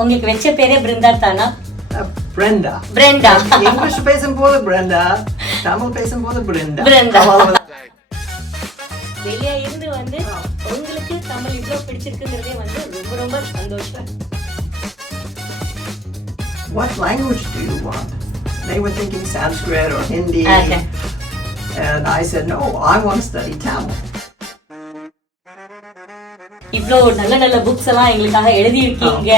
உங்களுக்கு வெச்ச பேரே பிருந்தா தானா? Brenda. Brenda. English பேசும்போது Brenda, தமிழ் பேசும்போது Brenda. Brenda. வெளியே இருந்து வந்து உங்களுக்கு தமிழ் இவ்வளவு பிடிச்சிருக்குங்கிறதே வந்து ரொம்ப ரொம்ப சந்தோஷம். What language do you want? They were thinking Sanskrit or Hindi. Okay. And I said, no, I want to study Tamil. இவ்வளோ நல்ல நல்ல புக்ஸ் எல்லாம் எங்களுக்காக எழுதி இருக்கீங்க.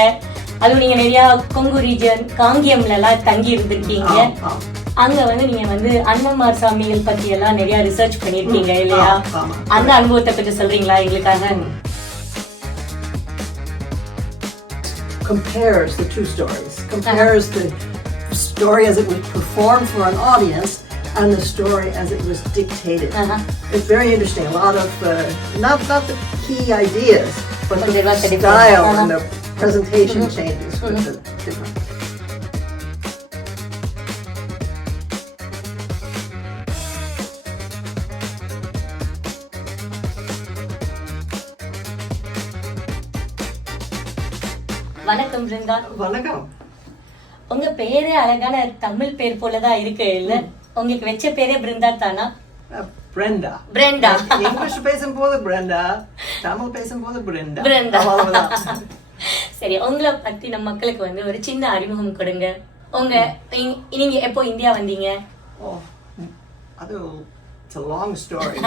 அதுவும் நீங்க நிறைய கொங்கு ரீஜன் காங்கியம்ல எல்லாம் தங்கி இருந்திருக்கீங்க. அங்க வந்து நீங்க வந்து அண்ணமார் சாமிகள் பத்தி எல்லாம் நிறைய ரிசர்ச் பண்ணிருக்கீங்க இல்லையா? அந்த அனுபவத்தை பத்தி சொல்றீங்களா எங்களுக்காக? Compares the two stories. Compares the story as it was performed for an audience and the story as it was dictated. It's very interesting. A lot of not the key ideas, but the style and the presentation changes with the different. வணக்கம் பிருந்தா. வணக்கம். உங்க பேரே அழகான தமிழ் பேர் போலதான் இருக்கு இல்ல? உங்களுக்கு வெச்ச பேரே பிருந்தா தானா? Brenda. Brenda. English பேசும்போது Brenda, தமிழ் பேசும்போது Brenda. Brenda. சரி, உங்களை பத்தி நம்ம மக்களுக்கு வந்து ஒரு சின்ன அறிமுகம் கொடுங்க. நீங்க எப்போ இந்தியா வந்தீங்க? It's a long story.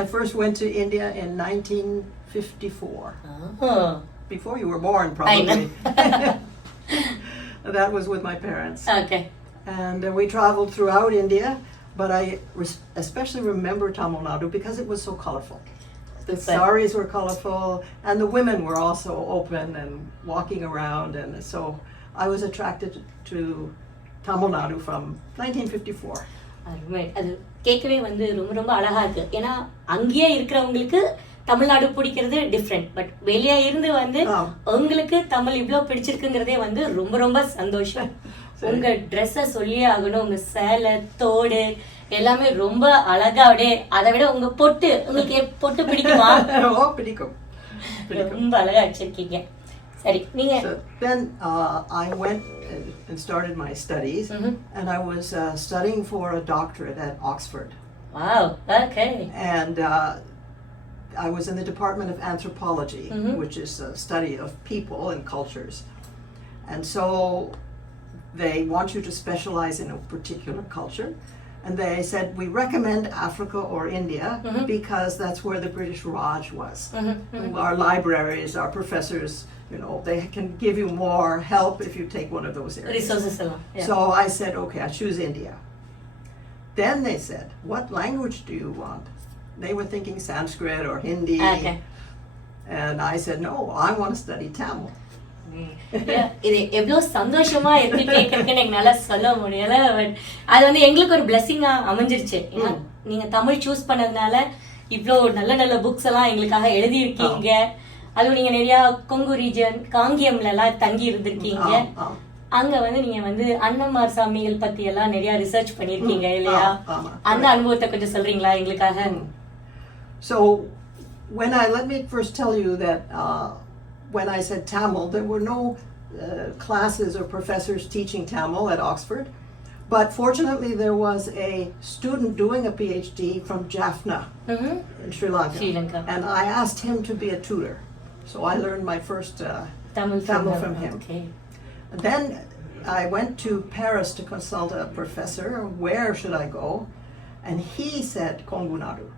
I first went to India in 1954. Before you were born, probably. That was with my parents. Okay. And we traveled throughout India, but I especially remember Tamil Nadu because it was so colorful. The saris were colorful, and the women were also open and walking around, and so I was attracted to Tamil Nadu from 1954. அது கேட்கவே வந்து ரொம்ப ரொம்ப அழகா இருக்கு. ஏன்னா அங்கேயே இருக்கிறவங்களுக்கு தமிழ்நாடு பிடிக்கிறது டிஃப்ரெண்ட், பட் வெளியே இருந்து வந்து உங்களுக்கு தமிழ் இவ்வளவு பிடிச்சிருக்குங்கிறதே வந்து ரொம்ப ரொம்ப சந்தோஷம். உங்க ட்ரெஸ்ஸ சொல்லியே ஆகணும். உங்க சேலை தோடு எல்லாமே ரொம்ப அழகா, அப்படியே அதை விட உங்க பொட்டு, உங்களுக்கு பொட்டு பிடிக்குமா? பிடிக்கும். ரொம்ப அழகா வச்சிருக்கீங்க. சரி, நீங்க then I went and started my studies, and I was studying for a doctorate at Oxford. Wow, okay. And I was in the Department of Anthropology, which is a study of people and cultures. And so they want you to specialize in a particular culture. And they said, we recommend Africa or India because that's where the British Raj was. Our libraries, our professors, you know, they can give you more help if you take one of those areas. Resources. Yeah. So I said, okay, I choose India. Then they said, what language do you want? They were thinking Sanskrit or Hindi. Okay. And I said, no, I want to study Tamil. இது எவ்வளவு சந்தோஷமா இருக்கு கேட்கறதுன்னு எங்களால சொல்ல முடியல. அது வந்து எங்களுக்கு ஒரு பிளெஸிங்கா அமைஞ்சிருச்சு. நீங்க தமிழ் சூஸ் பண்ணதுனால இவ்வளோ நல்ல நல்ல புக்ஸ் எல்லாம் எங்களுக்காக எழுதி இருக்கீங்க. அதுவும் நீங்க நிறைய கொங்கு ரீஜன் காங்கியம்ல எல்லாம் தங்கி இருந்திருக்கீங்க. அங்க வந்து நீங்க வந்து அண்ணமார் சாமிகள் பத்தி எல்லாம் நிறைய ரிசர்ச் பண்ணிருக்கீங்க இல்லையா? அந்த அனுபவத்தை கொஞ்சம் சொல்றீங்களா எங்களுக்காக? So let me first tell you that when I said Tamil, there were no classes or professors teaching Tamil at Oxford, but fortunately there was a student doing a PhD from Jaffna in Sri Lanka, and I asked him to be a tutor. So I learned my first Tamil from him. Okay. And then I went to Paris to consult a professor. Where should I go? And he said Kongu Nadu.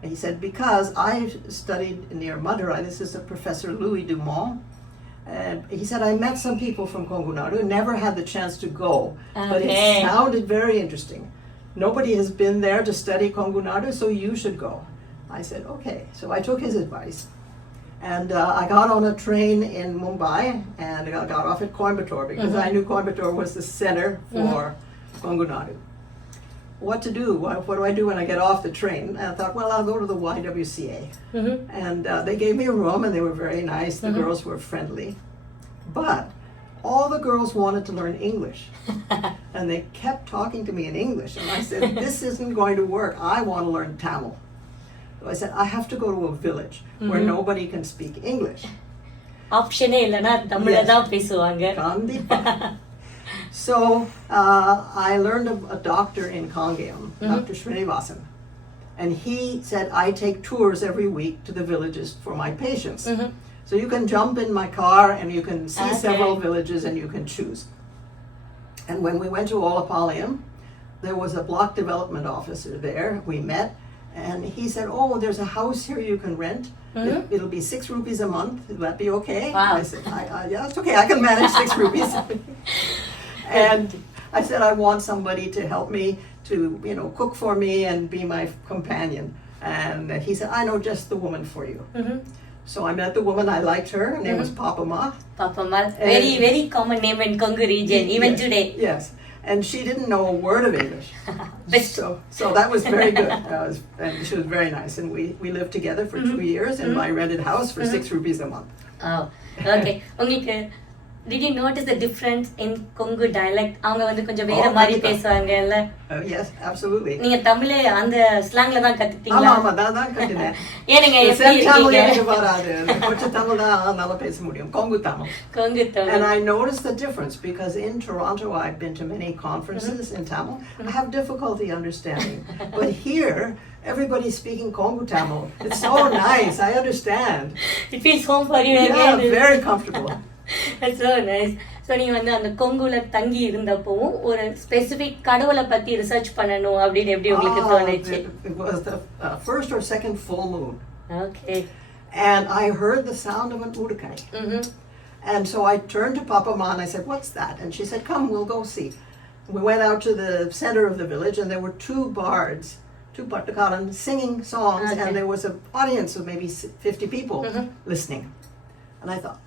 And he said, because I studied near Madurai, this is a Professor Louis Dumont, and he said, I met some people from Kongu Nadu, never had the chance to go, but it sounded very interesting. Nobody has been there to study Kongu Nadu, so you should go. I said, okay. So I took his advice. And I got on a train in Mumbai, and I got off at Coimbatore, because I knew Coimbatore was the center for Kongu Nadu. What to do? What do I do when I get off the train? And I thought, well, I'll go to the YWCA. And they gave me a room, and they were very nice. The girls were friendly. But all the girls wanted to learn English. And they kept talking to me in English. And I said, this isn't going to work. I want to learn Tamil. So I said, I have to go to a village where nobody can speak English. ஆப்ஷனே இல்லைன்னா தமிழ்ல தான் பேசுவாங்க. கண்டிப்பா. So I learned of a doctor in Kangayam, Dr. Srinivasan, and he said I take tours every week to the villages for my patients. So you can jump in my car and you can see several villages and you can choose. And when we went to Olapalayam, there was a block development officer there. We met and he said, oh, there's a house here you can rent. It'll be 6 rupees a month. Will that be okay? Wow. I said, yeah, it's okay. I can manage 6 rupees. And I said, I want somebody to help me to, cook for me and be my companion. And he said, I know just the woman for you. So I met the woman. I liked her. Her name was Papa Ma. Papa Ma, very, very common name in Kongu region, even today. Yes. And she didn't know a word of English. So that was very good. And she was very nice. And we lived together for 2 years in my rented house for 6 rupees a month. Oh, okay. Did you notice the difference in Kongu dialect? அவங்க வந்து கொஞ்சம் வேற மாதிரி பேசுவாங்கல்ல. Yes, absolutely. நீங்க தமிழ் அந்த ஸ்லாங்ல தான் கத்துக்கிட்டீங்களா? ஆமா நான் கத்துனேன். ஏனுங்க எப்படி இருக்கீங்க? எனக்கு வராது. கொஞ்சம் தமிழ் தான் நல்லா பேச முடியும். Kongu Tamil. And I noticed the difference because in Toronto I've been to many conferences in Tamil. I have difficulty understanding. But here everybody's speaking Kongu Tamil. It's so nice. I understand. It feels home for you again. Yeah, very comfortable. That's so nice. So நீங்க வந்து அந்த கொங்குல தங்கி இருந்தப்பவும் ஒரு specific கடவுளை பத்தி research பண்ணணும் அப்படின்னு எப்படி உங்களுக்கு தோணுச்சு? It was the first or second full moon. Okay. And I heard the sound of an udukai. And so I turned to Papa Ma and I said, what's that? And she said, come, we'll go see. We went out to the center of the village and there were 2 bards, 2 Patakaran singing songs, and there was an audience of maybe 50 people listening. And I thought,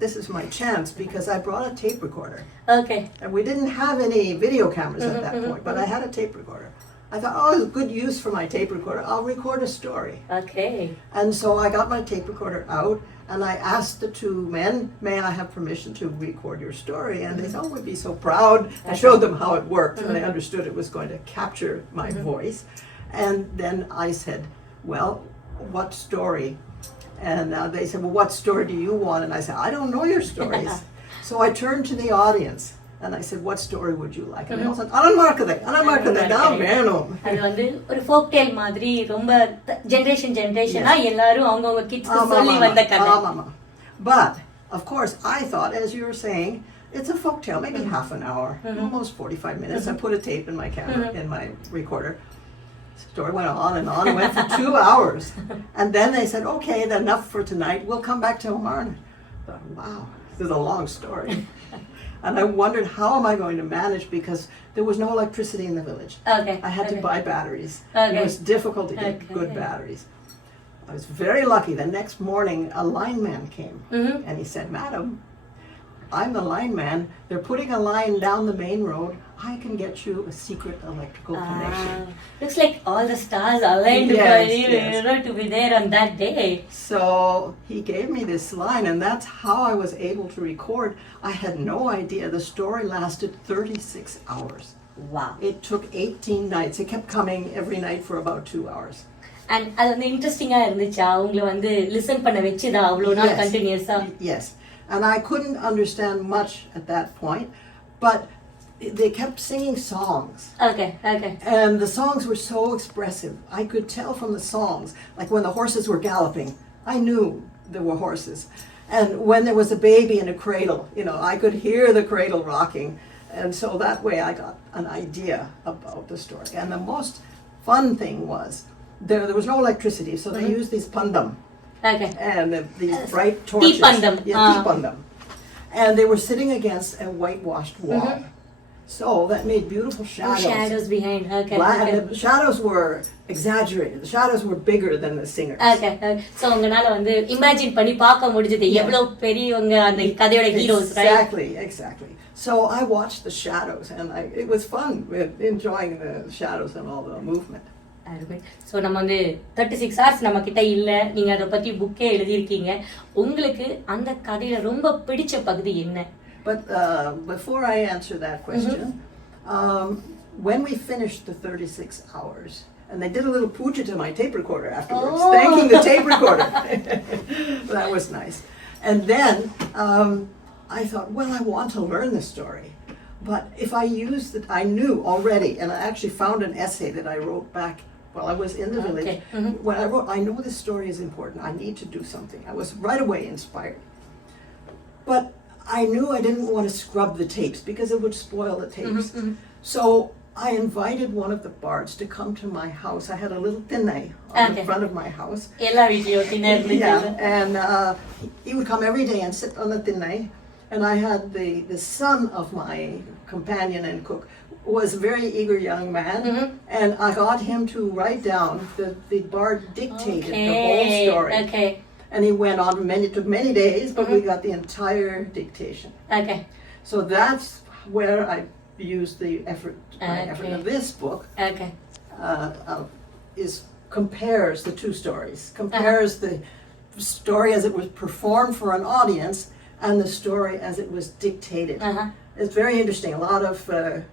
this is my chance because I brought a tape recorder. Okay. And we didn't have any video cameras at that point, but I had a tape recorder. I thought, it's good use for my tape recorder. I'll record a story. Okay. And so I got my tape recorder out and I asked the 2 men, may I have permission to record your story? And they said, we'd be so proud. I showed them how it worked and they understood it was going to capture my voice. And then I said, well, what story? And they said, well, what story do you want? And I said, I don't know your stories. So I turned to the audience and I said, what story would you like? And they all said, Ananmarkade, நான் வேணும். அது வந்து ஒரு folk tale மாதிரி ரொம்ப ஜெனரேஷனா எல்லாரும் அவங்கவங்க கிட்ஸ்க்கு சொல்லி வந்த கதை. But of course I thought, as you were saying, it's a folk tale, maybe half an hour, almost 45 minutes. I put a tape in my camera, in my recorder. Story went on and on. It went for 2 hours. And then they said, okay, that's enough for tonight. We'll come back tomorrow. I thought, wow, this is a long story. And I wondered, how am I going to manage? Because there was no electricity in the village. Okay. I had to buy batteries. Okay. It was difficult to get good batteries. I was very lucky. The next morning, a lineman came. And he said, madam, I'm the lineman. They're putting a line down the main road. I can get you a secret electrical connection. Looks like all the stars aligned for you to be there on that day. So he gave me this line and that's how I was able to record. I had no idea. The story lasted 36 hours. Wow. It took 18 nights. It kept coming every night for about 2 hours. And அது வந்து இன்ட்ரெஸ்டிங்கா இருந்துச்சா? உங்களை வந்து listen பண்ண வெச்சதா அவ்வளவு நாள் கண்டினியூஸா? Yes. And I couldn't understand much at that point, but they kept singing songs. Okay. And the songs were so expressive. I could tell from the songs, like when the horses were galloping, I knew there were horses. And when there was a baby in a cradle, I could hear the cradle rocking. And so that way I got an idea about the story. And the most fun thing was, there was no electricity, so they used these pandam. Okay. And these bright torches. Teepandam. Teepandam. And they were sitting against a whitewashed wall. So that made beautiful shadows. Shadows behind. Okay. The shadows were exaggerated. The shadows were bigger than the singers. Okay. So உங்களால வந்து imagine பண்ணி பார்க்க முடிஞ்சது எவ்வளவு பெரியவங்க அந்த கதையோட heroes, right? Exactly. So I watched the shadows and it was fun enjoying the shadows and all the movement. So நம்ம வந்து 36 hours நம்ம கிட்ட இல்ல, நீங்க அதை பத்தி புக்கே எழுதியிருக்கீங்க. உங்களுக்கு அந்த கதையில ரொம்ப பிடிச்ச பகுதி என்ன? But before I answer that question, when we finished the 36 hours, and they did a little puja to my tape recorder afterwards, thanking the tape recorder. That was nice. And then I thought, well, I want to learn the story. But if I used it, I knew already, and I actually found an essay that I wrote back while I was in the village. When I wrote, I know this story is important. I need to do something. I was right away inspired. But I knew I didn't want to scrub the tapes because it would spoil the tapes. So I invited one of the bards to come to my house. I had a little tinai on the front of my house. Yeah, and he would come every day and sit on the tinai. And I had the son of my companion and cook, who was a very eager young man, and I got him to write down, the bard dictated the whole story. And he went on took many days, but we got the entire dictation. So that's where I used the effort of this book. Compares the two stories, compares the story as it was performed for an audience and the story as it was dictated. It's very interesting. A lot of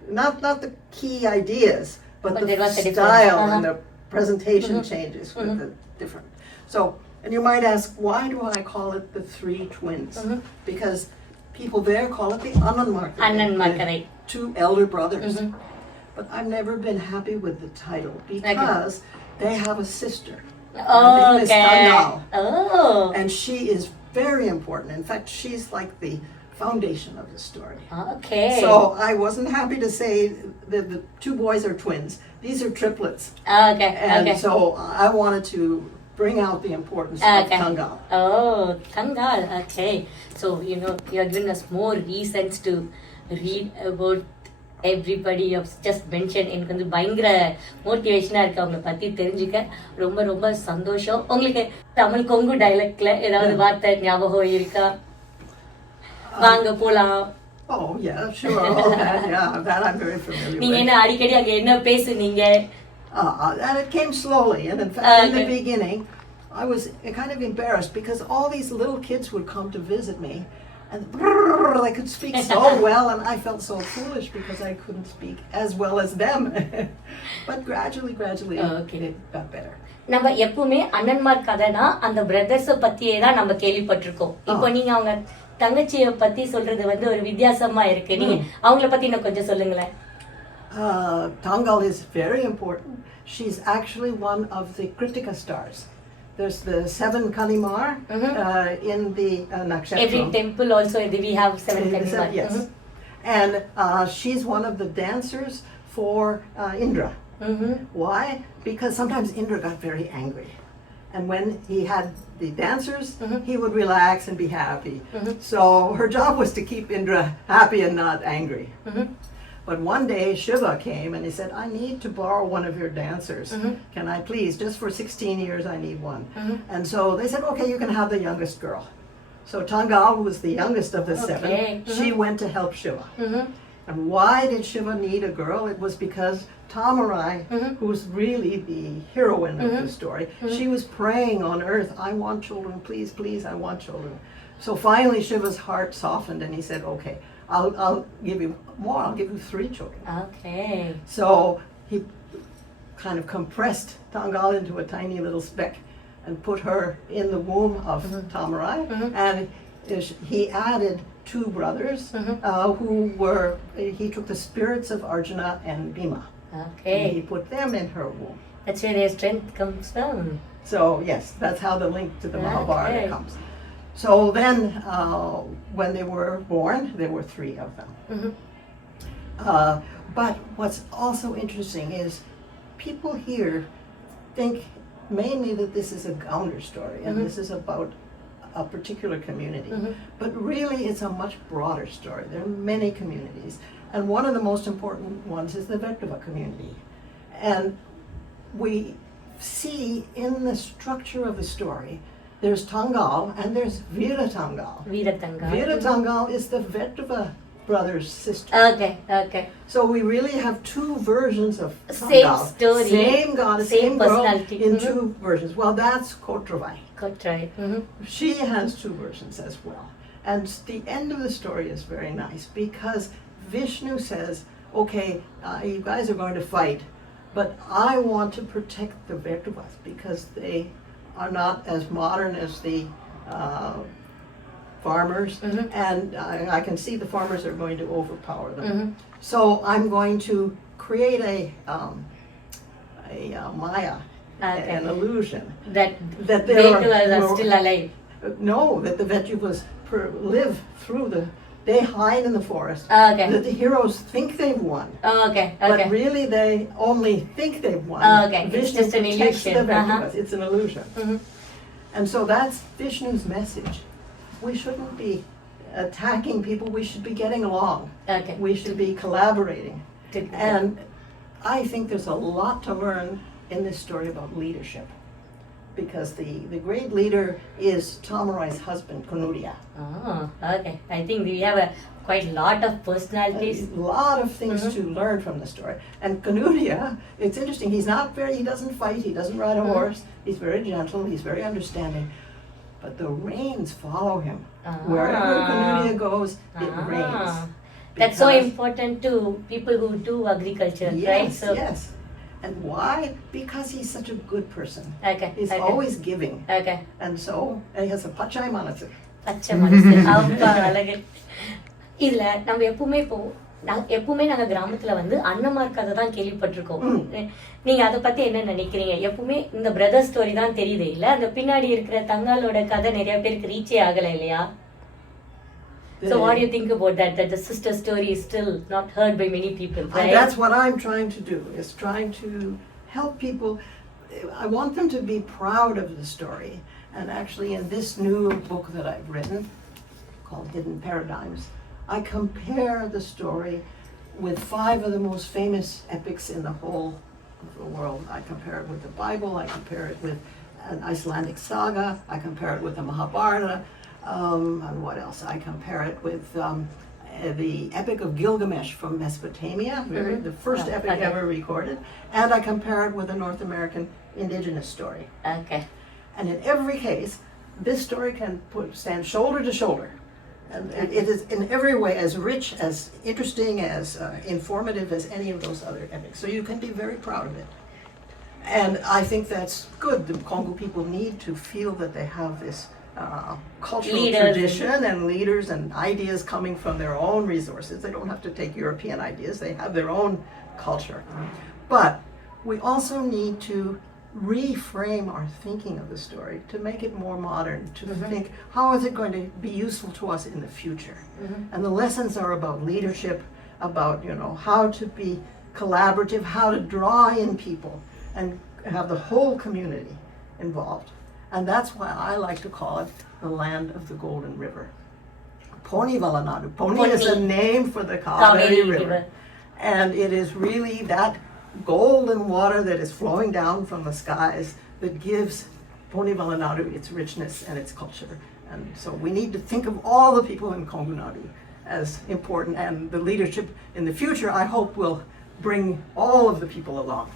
not the key ideas, but the style and the presentation changes with the different. So, and you might ask, why do I call it the Three Twins? Because people there call it the Annanmarkadai, two elder brothers. But I've never been happy with the title because they have a sister. Her name is Kangayam. And she is very important. In fact, she's like the foundation of the story. So I wasn't happy to say that the two boys are twins. These are triplets. And so I wanted to bring out the importance of Tangal. Tangal. Okay. So, you know, you are giving us more reasons to read about everybody you have just mentioned. எனக்கு வந்து பயங்கர மோட்டிவேஷனாக இருக்குது அவங்கள பற்றி தெரிஞ்சுக்க. ரொம்ப ரொம்ப சந்தோஷம். உங்களுக்கு தமிழ் கொங்கு டைலக்ட்ல ஏதாவது வார்த்தை ஞாபகம் இருக்கா? வாங்க போலாம். Oh yeah, sure. All that, yeah, that I'm very familiar with. நீங்க என்ன அடிக்கடி அங்க என்ன பேசுனீங்க? And it came slowly, and in fact, in the beginning, I was kind of embarrassed because all these little kids would come to visit me, and they could speak so well, and I felt so foolish because I couldn't speak as well as them. But gradually, it got better. நம்ம எப்பவுமே அண்ணன்மார் கதைனா அந்த பிரதர்ஸை பத்தியே தான் நம்ம கேள்விப்பட்டிருக்கோம். இப்போ நீங்க அவங்க தங்கச்சியை பத்தி சொல்றது வந்து ஒரு வித்தியாசமா இருக்கு. நீங்க அவங்கள பத்தி இன்னும் கொஞ்சம் சொல்லுங்களேன். Tangal is very important. She's actually one of the Kritika stars. There's the 7 Kanimar in the Nakshatram. Every temple also we have 7 Kanimar. Yes. And she's one of the dancers for Indra. Why? Because sometimes Indra got very angry. And when he had the dancers, he would relax and be happy. So her job was to keep Indra happy and not angry. But one day Shiva came and he said, I need to borrow one of your dancers. Can I please? Just for 16 years, I need one. And so they said, okay, you can have the youngest girl. So Tangal, who was the youngest of the 7, she went to help Shiva. And why did Shiva need a girl? It was because Tamarai, who's really the heroine of the story, she was praying on earth, I want children, please, please, I want children. So finally Shiva's heart softened and he said, okay, I'll give you more, I'll give you 3 children. So he kind of compressed Tangal into a tiny little speck and put her in the womb of Tamarai, and he added 2 brothers who were, he took the spirits of Arjuna and Bhima. And he put them in her womb. That's where their strength comes from. So yes, that's how the link to the Mahabharata comes. So then when they were born, there were 3 of them. But what's also interesting is people here think mainly that this is a Gounder story and this is about a particular community. But really it's a much broader story. There are many communities. And one of the most important ones is the Vektava community. And we see in the structure of the story, there's Tangal and there's Veera Tangal. Veera Tangal is the Vektava brother's sister. So we really have 2 versions of Tangal. Same story. Same goddess, same personality. In 2 versions. Well, that's Kotravai. She has 2 versions as well. And the end of the story is very nice because Vishnu says, okay, you guys are going to fight, but I want to protect the Vektavas because they are not as modern as the farmers, and I can see the farmers are going to overpower them. So I'm going to create a maya, an illusion that there are still alive. No, that the Vetulas live through they hide in the forest. Okay. That the heroes think they've won. Okay. But really they only think they've won. Okay. Vishnu It's just an protects illusion. the Vetulas. It's an illusion. And so that's Vishnu's message. We shouldn't be attacking people, we should be getting along. Okay. We should be collaborating. And I think there's a lot to learn in this story about leadership. Because the great leader is Tamarai's husband, Kunuria. Oh, okay. I think we have a quite lot of personalities. A lot of things to learn from the story. And Kunuria, it's interesting, he doesn't fight, he doesn't ride a horse, he's very gentle, he's very understanding. But the rains follow him. Wherever Kunuria goes, it rains. That's so important to people who do agriculture, right? So, yes. And why? Because he's such a good person. Okay. He's always giving. Okay. And so, he has a pachai manasu. பச்சை மனசு அப்பா அழகு. இதுல நம்ம எப்பவுமே நாங்க கிராமத்துல வந்து அண்ணமார் கதை தான் கேள்விப்பட்டிருக்கோம். நீங்க அதை பத்தி என்ன நினைக்கிறீங்க? எப்பவுமே இந்த பிரதர் ஸ்டோரி தான் தெரியுது இல்ல, அந்த பின்னாடி இருக்கிற தங்காலோட கதை நிறைய பேருக்கு ரீச்சே ஆகல இல்லையா? So what do you think about that the sister story is still not heard by many people, right? That's what I'm trying to do, is trying to help people. I want them to be proud of the story. And actually in this new book that I've written, called Hidden Paradigms, I compare the story with 5 of the most famous epics in the whole of the world. I compare it with the Bible, I compare it with an Icelandic saga, I compare it with the Mahabharata, and what else? I compare it with the Epic of Gilgamesh from Mesopotamia, the first epic ever recorded, and I compare it with a North American indigenous story. Okay. And in every case, this story can stand shoulder to shoulder. And it is in every way as rich, as interesting, as informative as any of those other epics. So you can be very proud of it. And I think that's good. The Kongu people need to feel that they have this cultural tradition and leaders and ideas coming from their own resources. They don't have to take European ideas. They have their own culture. But we also need to reframe our thinking of the story to make it more modern, to think, how is it going to be useful to us in the future? And the lessons are about leadership, about, how to be collaborative, how to draw in people and have the whole community involved. And that's why I like to call it the land of the Golden River. Poni Valanadu. Poni is a name for the Kaveri River. And it is really that golden water that is flowing down from the skies that gives Poni Valanadu its richness and its culture. And so we need to think of all the people in Kongu Nadu as important, and the leadership in the future, I hope, will bring all of the people along.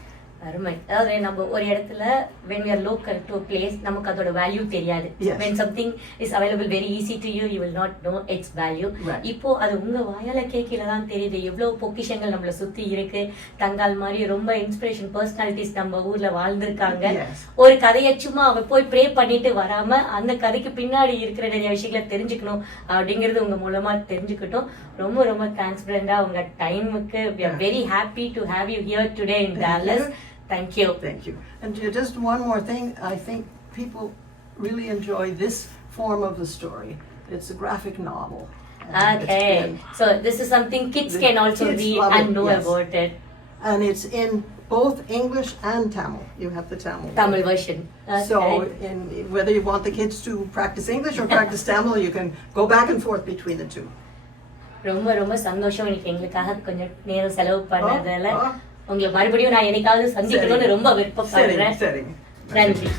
அருமை. அதாவது நம்ம ஒரு இடத்துல when we are local to a place நமக்கு அதோட value தெரியாது. When something is available very easy to you, you will not know its value. இப்போ அது உங்க வாயால கேட்கல தான் தெரியுது எவ்வளவு பொக்கிஷங்கள் நம்மள சுத்தி இருக்கு. தங்கால் மாதிரி ரொம்ப இன்ஸ்பிரேஷன் பர்சனாலிட்டிஸ் நம்ம ஊர்ல வாழ்ந்திருக்காங்க. ஒரு கதையை சும்மா அவ போய் ப்ரே பண்ணிட்டு வராம அந்த கதைக்கு பின்னாடி இருக்கிற நிறைய விஷயங்களை தெரிஞ்சுக்கணும் அப்படிங்கிறது உங்க மூலமா தெரிஞ்சுக்கிட்டோம். ரொம்ப ரொம்ப தேங்க்ஸ் Brenda, உங்க டைமுக்கு. We are very happy to have you here today in Dallas. Thank you. Thank you. And just one more thing, I think people really enjoy this form of the story. It's a graphic novel. Okay. So this is something kids can also read and know about it. And it's in both English and Tamil. You have the Tamil version. Okay. So whether you want the kids to practice English or practice Tamil, you can go back and forth between the two. ரொம்ப ரொம்ப சந்தோஷம் இன்னைக்கு எங்களுக்காக கொஞ்சம் நேரம் செலவு பண்ணதால. உங்களை மறுபடியும் நான் என்னைக்காவது சந்திக்கணும்னு ரொம்ப விருப்பப்படுறேன். நன்றி.